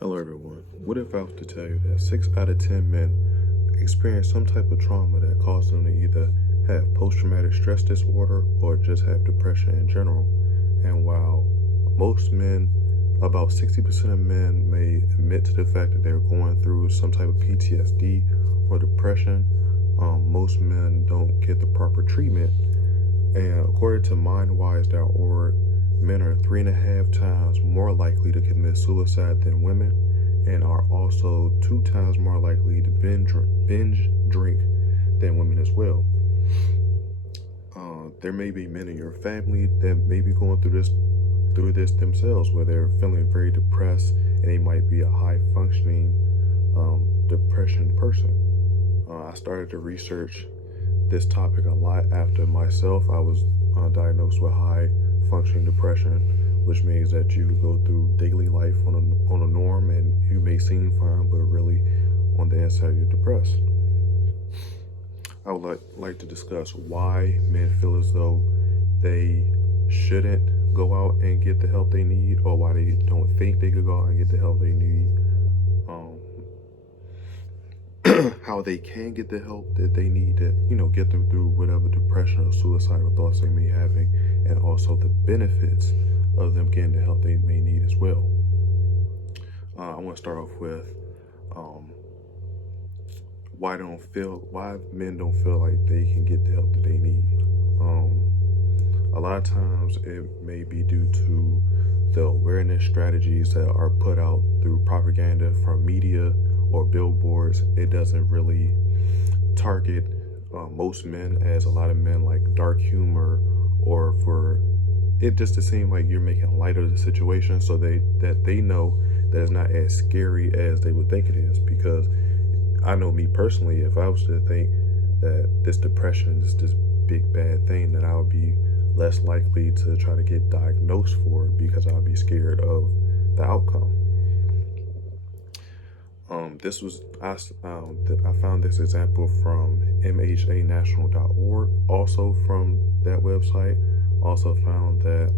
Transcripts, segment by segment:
Hello everyone. What if I was to tell you that 6 out of 10 men experience some type of trauma that caused them to either have post-traumatic stress disorder or just have depression in general? And while most men, about 60% of men may admit to the fact that they're going through some type of PTSD or depression, most men don't get the proper treatment. And according to MindWise.org, men are 3.5 times more likely to commit suicide than women, and are also 2 times more likely to binge drink than women as well. There may be men in your family that may be going through this themselves, where they're feeling very depressed, and they might be a high functioning depression person. I started to research this topic a lot after myself. I was diagnosed with high functioning depression, which means that you go through daily life on a norm, and you may seem fine, but really on the inside you're depressed. I would like to discuss why men feel as though they shouldn't go out and get the help they need, or why they don't think they could go out and get the help they need. How they can get the help that they need to, get them through whatever depression or suicidal thoughts they may be having, and also the benefits of them getting the help they may need as well. I want to start off with why men don't feel like they can get the help that they need. A lot of times it may be due to the awareness strategies that are put out through propaganda from media or billboards. It doesn't really target most men, as a lot of men like dark humor, or for it just to seem like you're making light of the situation, so they know that it's not as scary as they would think it is. Because I know me personally, if I was to think that this depression is this big bad thing, then I would be less likely to try to get diagnosed for it, because I'll be scared of the outcome. I found this example from mhanational.org. Also from that website, also found that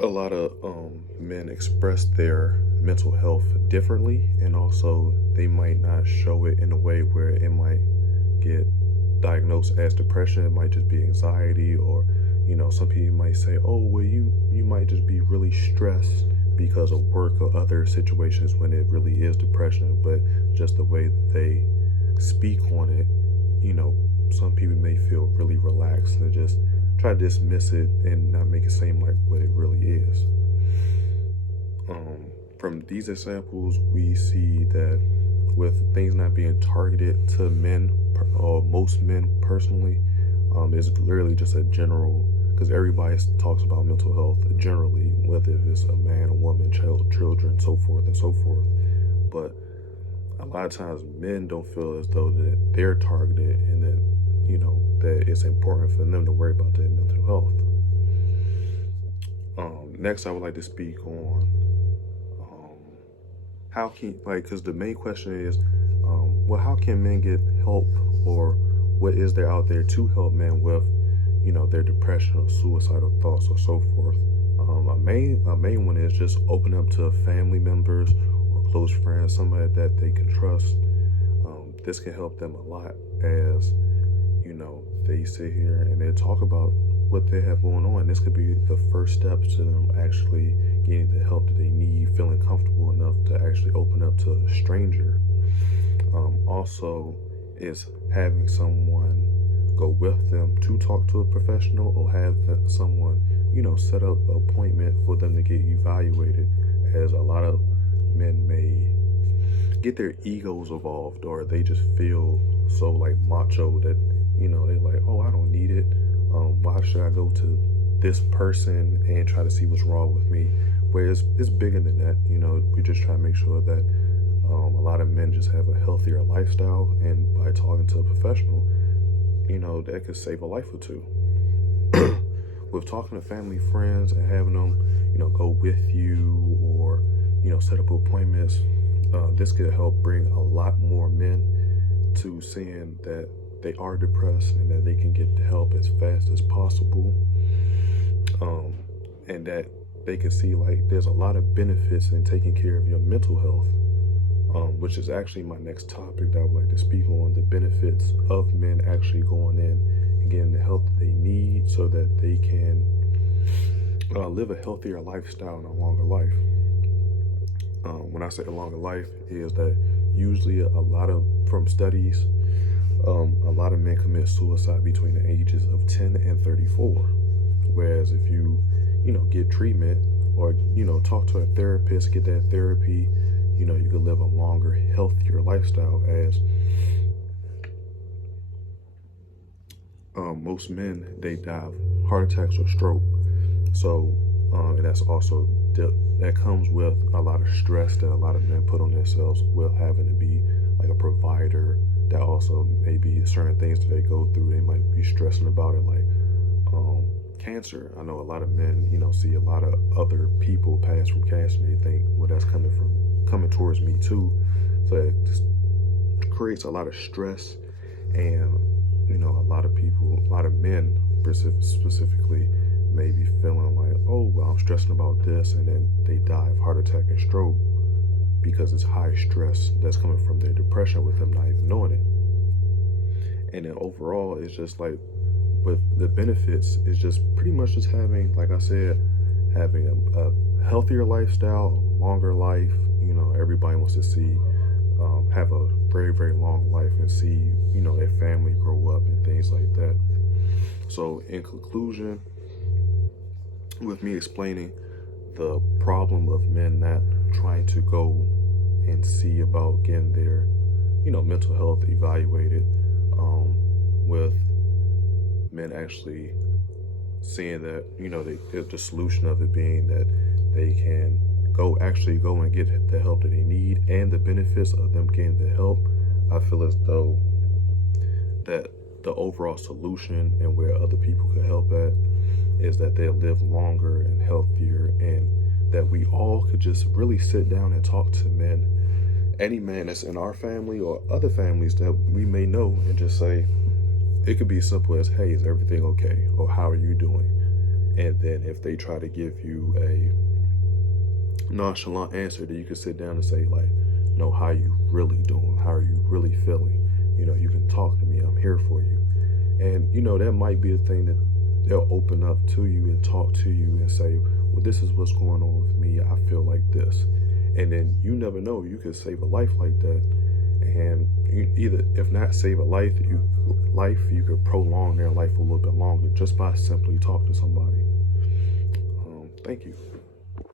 a lot of men express their mental health differently, and also they might not show it in a way where it might get diagnosed as depression. It might just be anxiety, or some people might say, oh well, you might just be really stressed because of work or other situations, when it really is depression. But just the way that they speak on it, some people may feel really relaxed and just try to dismiss it and not make it seem like what it really is. From these examples, we see that with things not being targeted to men, or most men personally, it's literally just a general, because everybody talks about mental health generally, whether it's a man, a woman, children, so forth and so forth. But a lot of times men don't feel as though that they're targeted, and that that it's important for them to worry about their mental health. Next, I would like to speak on how can, because the main question is, well, how can men get help, or what is there out there to help men with their depression or suicidal thoughts or so forth. A main one is just open up to family members or close friends, somebody that they can trust. This can help them a lot, as they sit here and they talk about what they have going on. This could be the first steps to them actually getting the help that they need, feeling comfortable enough to actually open up to a stranger. Also is having someone go with them to talk to a professional, or have someone set up an appointment for them to get evaluated, as a lot of men may get their egos involved, or they just feel so macho that they're like, oh, I don't need it, why should I go to this person and try to see what's wrong with me? Whereas it's bigger than that. We just try to make sure that a lot of men just have a healthier lifestyle, and by talking to a professional, that could save a life or two. With talking to family, friends, and having them, go with you, or, set up appointments, this could help bring a lot more men to seeing that they are depressed, and that they can get the help as fast as possible. And that they can see like there's a lot of benefits in taking care of your mental health, which is actually my next topic that I would like to speak on, the benefits of men actually going in and getting the help that they need so that they can live a healthier lifestyle and a longer life. When I say a longer life, is that usually from studies, a lot of men commit suicide between the ages of 10 and 34. Whereas if you get treatment or, talk to a therapist, get that therapy, you can live a longer, healthier lifestyle, as most men, they die of heart attacks or stroke. So, and that's also, that comes with a lot of stress that a lot of men put on themselves with having to be like a provider. That also maybe certain things that they go through, they might be stressing about it, like cancer. I know a lot of men, see a lot of other people pass from cancer, and they think, well, that's coming towards me too. So it just creates a lot of stress, and a lot of men specifically may be feeling like, oh, well, I'm stressing about this, and then they die of heart attack and stroke because it's high stress that's coming from their depression with them not even knowing it. And then overall, it's just like, with the benefits, is just pretty much just having, like I said, having a healthier lifestyle, longer life. Everybody wants to see, have a very, very long life and see, their family grow up and things like that. So in conclusion, with me explaining the problem of men not trying to go and see about getting their, mental health evaluated, with men actually seeing that, the solution of it being that they can go and get the help that they need, and the benefits of them getting the help. I feel as though that the overall solution and where other people can help at is that they'll live longer and healthier, and that we all could just really sit down and talk to men, any man that's in our family or other families that we may know, and just say, it could be as simple as, hey, is everything okay? Or how are you doing? And then if they try to give you a nonchalant answer, that you can sit down and say, like, no, how you really doing? How are you really feeling? You can talk to me. I'm here for you. And, that might be the thing that they'll open up to you and talk to you and say, well, this is what's going on with me. I feel like this. And then you never know, you could save a life like that. And you either, if not save a life, you could prolong their life a little bit longer just by simply talking to somebody. Thank you.